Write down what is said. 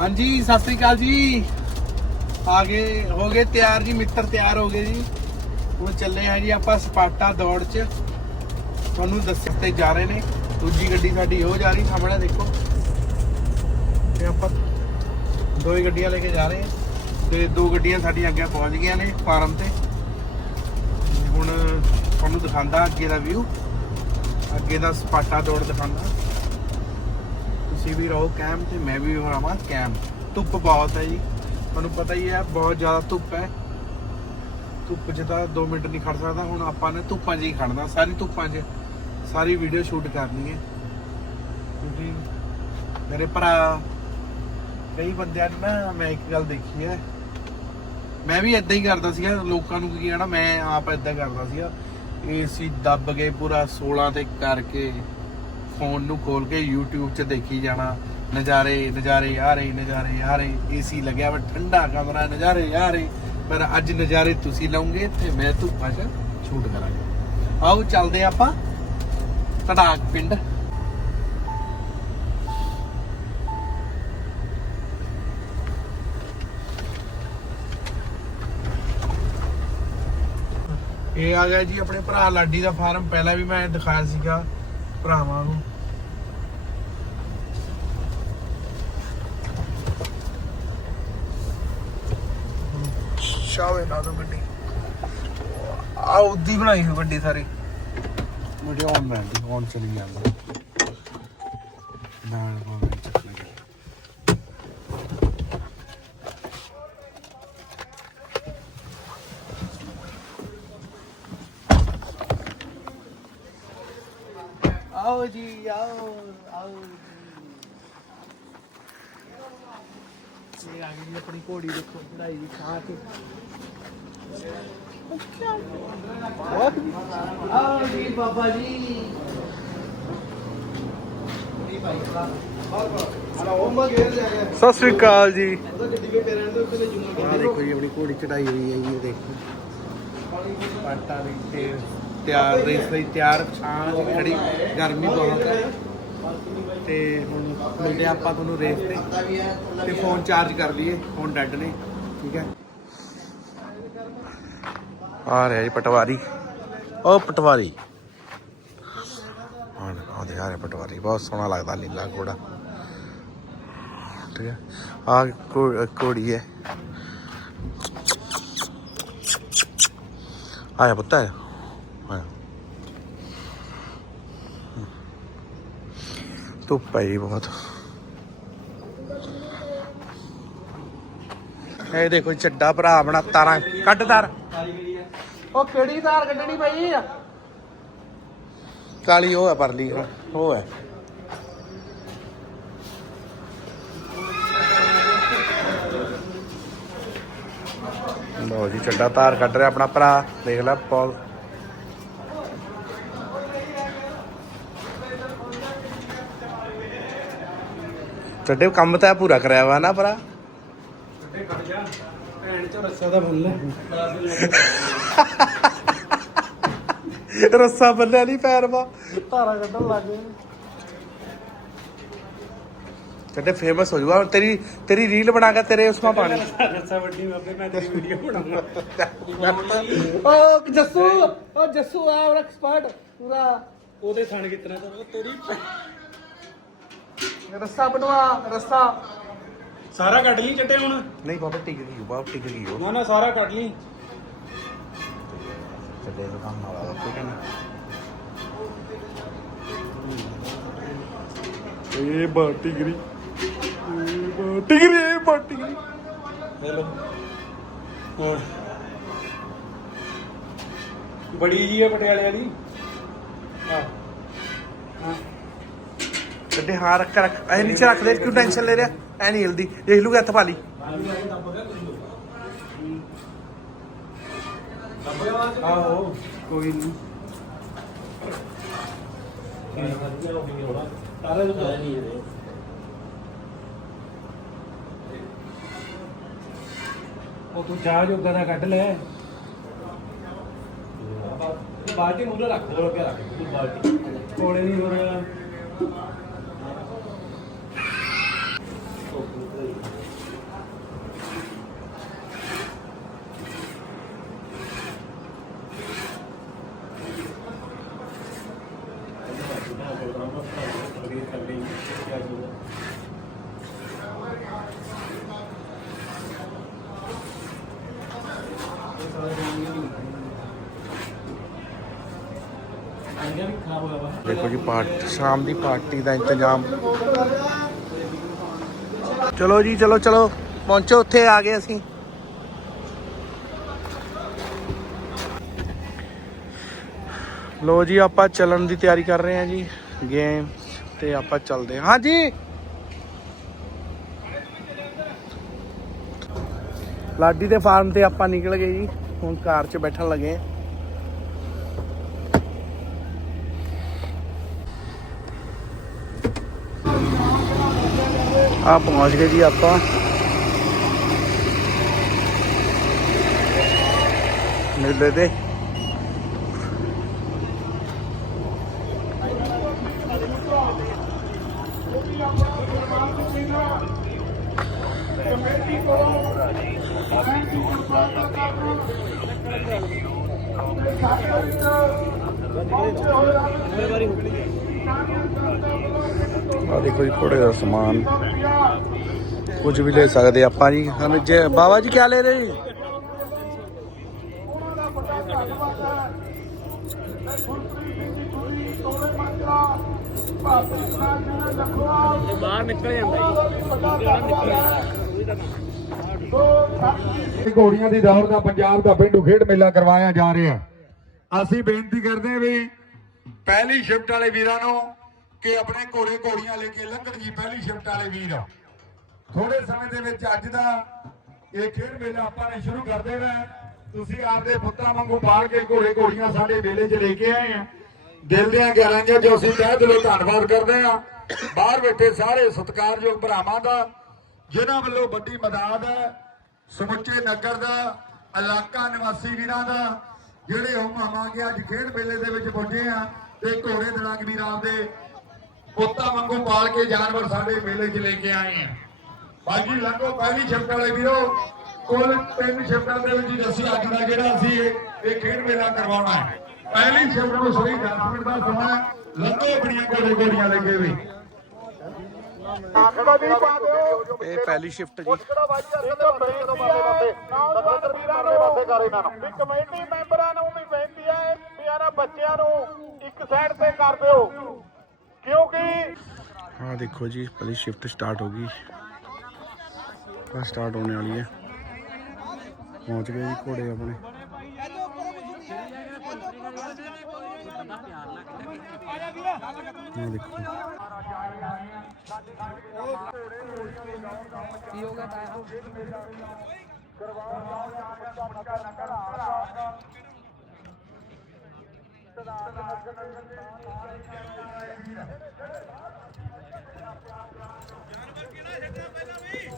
ਹਾਂਜੀ, ਸਤਿ ਸ੍ਰੀ ਅਕਾਲ ਜੀ। ਆ ਗਏ, ਹੋ ਗਏ ਤਿਆਰ ਜੀ, ਮਿੱਤਰ ਤਿਆਰ ਹੋ ਗਏ ਜੀ। ਹੁਣ ਚੱਲੇ ਆ ਜੀ ਆਪਾਂ ਸਪਾਟਾ ਦੌੜ 'ਚ। ਤੁਹਾਨੂੰ ਦੱਸਣ ਤੇ ਜਾ ਰਹੇ ਨੇ। ਦੂਜੀ ਗੱਡੀ ਸਾਡੀ ਉਹ ਜਾ ਰਹੀ, ਸਾਹਮਣੇ ਦੇਖੋ। ਤੇ ਆਪਾਂ ਦੋ ਹੀ ਗੱਡੀਆਂ ਲੈ ਕੇ ਜਾ ਰਹੇ ਹਾਂ ਤੇ ਦੋ ਗੱਡੀਆਂ ਸਾਡੀਆਂ ਅੱਗੇ ਪਹੁੰਚ ਗਈਆਂ ਨੇ ਫਾਰਮ ਤੇ। ਹੁਣ ਤੁਹਾਨੂੰ ਦਿਖਾਉਂਦਾ ਅੱਗੇ ਦਾ ਵਿਊ ਅੱਗੇ ਦਾ ਸਪਾਟਾ ਦੌੜ ਦਿਖਾਉਂਦਾ। ਤੁਸੀਂ ਵੀ ਰਹੋ ਕੈਮ ਤੇ ਮੈਂ ਵੀ ਰਹਾਂ ਕੈਂਪ ਧੁੱਪ ਬਹੁਤ ਹੈ ਜੀ। ਤੁਹਾਨੂੰ ਪਤਾ ਹੀ ਹੈ, ਬਹੁਤ ਜ਼ਿਆਦਾ ਧੁੱਪ ਹੈ। ਧੁੱਪ 'ਚ ਤਾਂ 2 ਮਿੰਟ ਨਹੀਂ ਖੜ ਸਕਦਾ। ਹੁਣ ਆਪਾਂ ਨੇ ਧੁੱਪਾਂ 'ਚ ਹੀ ਖੜਨਾ, ਸਾਰੀ ਧੁੱਪਾਂ 'ਚ। ਸਾਰੀ ਵੀਡੀਓ ਸ਼ੂਟ ਕਰਨੀ ਹੈ। ਕਿਉਂਕਿ ਮੇਰੇ ਭਰਾ, ਕਈ ਬੰਦਿਆਂ ਨੇ ਨਾ ਮੈਂ ਇੱਕ ਗੱਲ ਦੇਖੀ ਹੈ। ਮੈਂ ਵੀ ਇਦਾਂ ਹੀ ਕਰਦਾ ਸੀਗਾ, ਲੋਕਾਂ ਨੂੰ ਕੀ ਕਹਿਣਾ, ਮੈਂ ਆਪ ਇਦਾਂ ਕਰਦਾ ਸੀਗਾ। ਏਸੀ ਦੱਬ ਕੇ ਪੂਰਾ 16 ਤੇ ਕਰਕੇ ਫੋਨ ਨੂੰ ਖੋਲ ਕੇ YouTube 'ਚ ਦੇਖੀ ਜਾਣਾ। ਨਜ਼ਾਰੇ ਨਜ਼ਾਰੇ ਆ ਰਹੇ, ਨਜ਼ਾਰੇ ਆ ਰਹੇ। ਏਸੀ ਲੱਗਿਆ ਵਾ, ਠੰਡਾ ਕਮਰਾ, ਨਜ਼ਾਰੇ ਆ ਰਹੇ। ਪਰ ਅੱਜ ਨਜ਼ਾਰੇ ਤੁਸੀਂ ਲਓਗੇ ਤੇ ਮੈਂ ਧੁੱਪਾਂ 'ਚ ਸ਼ੂਟ ਕਰਾਂਗਾ। ਆਓ ਚੱਲਦੇ ਹਾਂ ਆਪਾਂ ਤੜਾਕ ਪਿੰਡ। ਇਹ ਆ ਗਿਆ ਜੀ, ਆਪਣੇ ਭਰਾ ਲਾਡੀ ਦਾ ਫਾਰਮ। ਪਹਿਲਾਂ ਵੀ ਮੈਂ ਦਿਖਾਇਆ ਸੀਗਾ ਭਰਾਵਾਂ ਨੂੰ। ਸ਼ਾਵੇ ਲਾ ਦੋ ਗੱਡੀ। ਆ ਉਦੀ ਬਣਾਈ ਹੋਈ ਗੱਡੀ ਸਾਰੀ। ਵੀਡੀਓ ਆਨ ਮੈਂ ਦੀ ਆਨ ਚਲੀ ਜਾਂਦਾ ਨਾਲ ਕੋਲ ਚੱਕ ਲਿਆ ਆਓ ਜੀ ਆਓ ਆਓ ਇਹ ਆ ਗਈ ਜੀ ਆਪਣੀ ਘੋੜੀ ਦੇਖੋ ਚੜਾਈ ਦੀ ਖਾ ਕੇ ਆਓ ਜੀ ਬਾਬਾ ਜੀ। ਸਤਿ ਸ੍ਰੀ ਅਕਾਲ ਜੀ। ਆ ਦੇਖੋ ਜੀ ਆਪਣੀ ਘੋੜੀ ਚੜਾਈ ਹੋਈ ਹੈ ਜੀ ਇਹ ਦੇਖੋ। ਪਾਟਾ ਵੀ ਤੇ ਤਿਆਰ ਰੇਸ ਲਈ ਤਿਆਰ ਛਾਂ ਚ ਖੜੀ ਗਰਮੀ ਬਹੁਤ ਹੈ। ਤੇ ਹੁਣ ਮਿਲਦੇ ਆਪਾਂ ਤੁਹਾਨੂੰ ਰੇਸ ਤੇ। ਤੇ ਫੋਨ ਚਾਰਜ ਕਰ ਲਈਏ ਫੋਨ ਡੈਡ ਨੇ, ਠੀਕ ਹੈ? ਆ ਰਿਹਾ ਜੀ ਪਟਵਾਰੀ। ਉਹ ਪਟਵਾਰੀ। ਹਾਂ ਆ ਦੇ ਆ ਰਿਹਾ ਪਟਵਾਰੀ। ਬਹੁਤ ਸੋਹਣਾ ਲੱਗਦਾ, ਨੀਲਾ ਘੋੜਾ। ਠੀਕ ਹੈ? ਆ ਘੋੜੀ ਹੈ। ਆਇਆ ਪੁੱਤ, ਆਇਆ। ਧੁੱਪ ਹੈ ਜੀ ਬਹੁਤ। ਇਹ ਦੇਖੋ ਚੱਡਾ ਭਰਾ ਆਪਣਾ ਤਾਰਾਂ ਕੱਢ ਤਾਰ ਉਹ ਕਿਹੜੀ ਤਾਰ ਕੱਢਣੀ ਪਈ ਆ? ਕਾਲੀ ਉਹ ਹੈ ਪਰਲੀ ਉਹ ਹੈ ਲੋ ਜੀ, ਚੱਡਾ ਤਾਰ ਕੱਢ ਰਿਹਾ ਆਪਣਾ ਭਰਾ। ਦੇਖ ਲੈ ਪੌਲ ਚੱਡੇ ਕੰਮ ਤਾਂ ਪੂਰਾ ਕਰਿਆ ਵਾ ਨਾ ਭਰਾ। ਰੱਸਾ ਬੰਨਿਆ ਨਹੀਂ ਪੈਰ ਵਾ। ਧਾਰਾ ਕੱਢਣ ਲੱਗ ਗਏ। ਚੱਡੇ ਫੇਮਸ ਹੋ ਜੂਗਾ। ਤੇਰੀ ਤੇਰੀ ਰੀਲ ਬਣਾ ਕੇ ਤੇਰੇ ਉਸਮਾ ਪਾਣੀ ਰੱਸਾ ਵੱਡੀ ਬਾਬੇ ਮੈਂ ਤੇਰੀ ਵੀਡੀਓ ਬਣਾਉਂਗਾ। ਓ ਜੱਸੂ ਓ ਜੱਸੂ ਆ ਉਹ ਐਕਸਪਰਟ ਪੂਰਾ ਉਹਦੇ ਥਣ ਕਿਤਨਾ ਤੇਰੀ। ਰੱਸਾ ਬਣਵਾ ਰੱਸਾ। ਸਾਰਾ ਕੱਢ ਲਈ ਚੱਟੇ ਹੁਣ? ਨਹੀਂ ਬਾਬਾ ਟਿਕ ਗਈ ਬਾਬਾ ਟਿਕ ਗਈ ਉਹ। ਨਾ ਨਾ ਸਾਰਾ ਕੱਢ ਲਈ। ਚੱਲੇ ਦਾ ਕੰਮ ਵਾਲਾ ਠੀਕ ਹੈ ਨਾ? ਇਹ ਬਾਟੀ ਗਰੀ ਇਹ ਬਾਟੀ ਗਰੀ ਇਹ ਬਾਟੀ ਗਰੀ ਹੈਲੋ ਹੋਰ? ਬੜੀ ਜੀ ਹੈ ਪਟਿਆਲੇ ਵਾਲੀ। ਹਾਂ ਗੱਡੇ ਹਾਂ ਰੱਖ ਰੱਖ। ਐ ਨੀਚੇ ਰੱਖ ਦੇ, ਕਿਉਂ ਟੈਨਸ਼ਨ ਲੈ ਰਿਹਾ? ਐ ਨਹੀਂ ਹਿਲਦੀ। ਦੇਖ ਲੂਗਾ ਹੱਥ ਪਾ ਆਹੋ, ਕੋਈ ਨਹੀਂ ਉਹ ਤੂੰ ਚਾਹ ਜੋਗਾ ਦਾ ਕੱਢ ਲੈ। ਬਾਲਟੀ ਮੂਰੇ ਰੱਖ ਕੋਲ ਰੱਖ। ਤੂੰ ਬਾਲਟੀ। ਕੋਲੇ ਨਹੀਂ ਹੋ ਰਿਹਾ ਦੇਖੋ ਜੀ, ਪਾਰਟ ਸ਼ਾਮ ਦੀ ਪਾਰਟੀ ਦਾ ਇੰਤਜ਼ਾਮ। ਚਲੋ ਜੀ, ਚਲੋ ਚਲੋ, ਪਹੁੰਚੋ, ਉੱਥੇ ਆ ਗਏ ਅਸੀਂ। ਲੋ ਜੀ, ਆਪਾਂ ਚੱਲਣ ਦੀ ਤਿਆਰੀ ਕਰ ਰਹੇ ਹਾਂ ਜੀ ਗੇਮ ਤੇ ਆਪਾਂ ਚੱਲਦੇ ਹਾਂ। ਹਾਂਜੀ! ਲਾਡੀ ਦੇ ਫਾਰਮ ਤੇ ਆਪਾਂ ਨਿਕਲ ਗਏ ਜੀ, ਹੁਣ ਕਾਰ 'ਚ ਬੈਠਣ ਲੱਗੇ ਹਾਂ। ਆ ਪਹੁੰਚ ਗਏ ਜੀ ਆਪਾਂ। ਮਿਲਦੇ ਤੇ ਆ ਦੇਖੋ ਜੀ ਘੋੜੇ ਦਾ ਸਮਾਨ। ਕੁਝ ਵੀ ਲੈ ਸਕਦੇ ਆਪਾਂ ਜੀ। ਹਮੇ ਜੇ ਬਾਬਾ ਜੀ ਕੀ ਲੈ ਰਹੇ? ਜੀ ਬਾਹਰ ਨਿਕਲ ਜਾਂਦਾ ਇਹ ਘੋੜੀਆਂ ਦੀ ਦੌੜ ਦਾ ਪੰਜਾਬ ਦਾ ਪਿੰਡੂ ਖੇਡ ਮੇਲਾ ਕਰਵਾਇਆ ਜਾ ਰਿਹਾ ਅਸੀਂ ਬੇਨਤੀ ਕਰਦੇ ਹਾਂ ਵੀ ਪਹਿਲੀ ਸ਼ਿਫਟ ਵਾਲੇ ਵੀਰਾਂ ਨੂੰ ਕਿ ਆਪਣੇ ਘੋੜੇ ਘੋੜੀਆਂ ਲੈ ਕੇ ਲੰਘਣ ਜੀ ਪਹਿਲੀ ਸ਼ਿਫਟ ਵਾਲੇ ਵੀਰ ਥੋੜੇ ਸਮੇਂ ਦੇ ਵਿੱਚ ਅੱਜ ਦਾ ਇਹ ਖੇਡ ਮੇਲਾ ਆਪਾਂ ਨੇ ਸ਼ੁਰੂ ਕਰ ਦੇਣਾ ਤੁਸੀਂ ਆਪਦੇ ਪੁੱਤਾਂ ਵਾਂਗੂ ਪਾਲ ਕੇ ਘੋੜੇ ਘੋੜੀਆਂ ਸਾਡੇ ਮੇਲੇ 'ਚ ਲੈ ਕੇ ਆਏ ਆ। ਦਿਲ ਦੀਆਂ ਗਹਿਰਾਈਆਂ 'ਚੋਂ ਅਸੀਂ ਤਹਿ ਦਿਲੋਂ ਧੰਨਵਾਦ ਕਰਦੇ ਆ ਬਾਹਰ ਬੈਠੇ ਸਾਰੇ ਸਤਿਕਾਰਯੋਗ ਭਰਾਵਾਂ ਦਾ, ਜਿਨ੍ਹਾਂ ਵੱਲੋਂ ਵੱਡੀ ਮਦਦ ਹੈ। ਸਮੁੱਚੇ ਨਗਰ ਦਾ, ਇਲਾਕਾ ਨਿਵਾਸੀ ਵੀਰਾਂ ਦਾ, ਜਿਹੜੇ ਹੁਮ ਹਮਾ ਕੇ ਅੱਜ ਖੇਡ ਮੇਲੇ ਦੇ ਵਿੱਚ ਪਹੁੰਚੇ ਆ, ਤੇ ਘੋੜੇ ਦੜਾਕ ਵੀਰ ਆਪਦੇ ਪੁੱਤਾਂ ਵਾਂਗੂ ਪਾਲ ਕੇ ਜਾਨਵਰ ਸਾਡੇ ਮੇਲੇ 'ਚ ਲੈ ਕੇ ਆਏ ਆ। ਬਾਜੀ ਲੰਗੋ ਪਹਿਲੀ ਸ਼ਿਫਟ ਵਾਲੇ ਵੀਰੋ। ਕੁੱਲ ਤਿੰਨ ਸ਼ਿਫਟਾਂ ਦੇ ਵਿੱਚ ਅਸੀਂ ਅੱਜ ਦਾ ਜਿਹੜਾ ਅਸੀਂ ਇਹ ਖੇਡ ਮੇਲਾ ਕਰਵਾਉਣਾ ਹੈ। ਪਹਿਲੀ ਸ਼ਿਫਟ ਨੂੰ ਸਹੀ 10 ਮਿੰਟ ਦਾ ਸਮਾਂ ਹੈ। ਲੰਗੋ ਬੜੀਆਂ ਘੋੜੇ ਘੋੜੀਆਂ ਲੱਗੇ ਵੀ। ਇਹ ਪਹਿਲੀ ਸ਼ਿਫਟ ਜੀ। ਕਮੇਟੀ ਮੈਂਬਰਾਂ ਨੂੰ ਵੀ ਬੇਨਤੀ ਹੈ ਵੀ ਇਹਨਾਂ ਬੱਚਿਆਂ ਨੂੰ ਇੱਕ ਸਾਈਡ ਤੇ ਕਰ ਦਿਓ। ਕਿਉਂਕਿ ਆ ਦੇਖੋ ਜੀ ਪਹਿਲੀ ਸ਼ਿਫਟ ਸਟਾਰਟ ਹੋ ਗਈ ਆ ਸਟਾਰਟ ਹੋਣੇ ਵਾਲੀ ਹੈ ਪਹੁੰਚ ਗਏ ਜਾਨਵਰ ਕਿਹੜਾ ਛੱਡਣਾ ਪਹਿਲਾਂ ਵੀ?